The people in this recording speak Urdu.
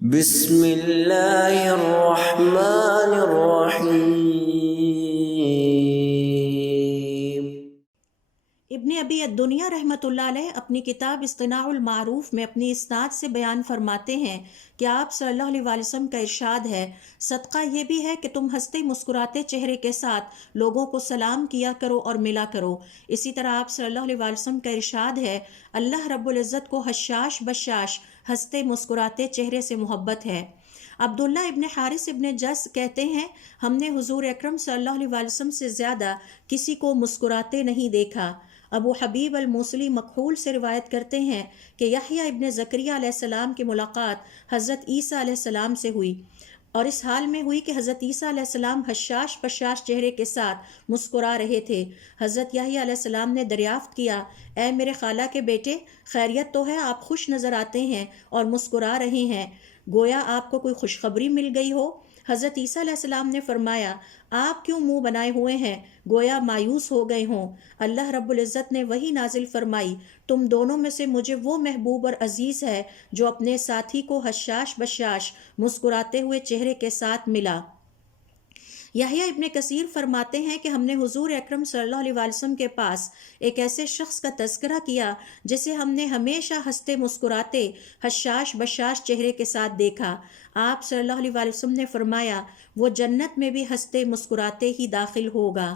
بسم اللہ الرحمن الرحیم۔ ابن ابی الدنیا رحمۃ اللہ علیہ اپنی کتاب اصطناع المعروف میں اپنی اسناد سے بیان فرماتے ہیں کہ آپ صلی اللہ علیہ وسلم کا ارشاد ہے، صدقہ یہ بھی ہے کہ تم ہنستے مسکراتے چہرے کے ساتھ لوگوں کو سلام کیا کرو اور ملا کرو۔ اسی طرح آپ صلی اللہ علیہ وسلم کا ارشاد ہے، اللہ رب العزت کو حشاش بشاش ہنستے مسکراتے چہرے سے محبت ہے۔ عبداللہ ابن حارث ابن جس کہتے ہیں، ہم نے حضور اکرم صلی اللہ علیہ وسلم سے زیادہ کسی کو مسکراتے نہیں دیکھا۔ ابو حبیب الموصلی مکحول سے روایت کرتے ہیں کہ یحییٰ ابن زکریا علیہ السلام کی ملاقات حضرت عیسیٰ علیہ السلام سے ہوئی، اور اس حال میں ہوئی کہ حضرت عیسیٰ علیہ السلام حشاش بشاش چہرے کے ساتھ مسکرا رہے تھے۔ حضرت یحییٰ علیہ السلام نے دریافت کیا، اے میرے خالہ کے بیٹے، خیریت تو ہے؟ آپ خوش نظر آتے ہیں اور مسکرا رہے ہیں، گویا آپ کو کوئی خوشخبری مل گئی ہو۔ حضرت عیسیٰ علیہ السلام نے فرمایا، آپ کیوں منہ بنائے ہوئے ہیں، گویا مایوس ہو گئے ہوں۔ اللہ رب العزت نے وحی نازل فرمائی، تم دونوں میں سے مجھے وہ محبوب اور عزیز ہے جو اپنے ساتھی کو حشاش بشاش مسکراتے ہوئے چہرے کے ساتھ ملا۔ یحییٰ ابن کثیر فرماتے ہیں کہ ہم نے حضور اکرم صلی اللہ علیہ وسلم کے پاس ایک ایسے شخص کا تذکرہ کیا جسے ہم نے ہمیشہ ہنستے مسکراتے حشاش بشاش چہرے کے ساتھ دیکھا۔ آپ صلی اللہ علیہ وسلم نے فرمایا، وہ جنت میں بھی ہنستے مسکراتے ہی داخل ہوگا۔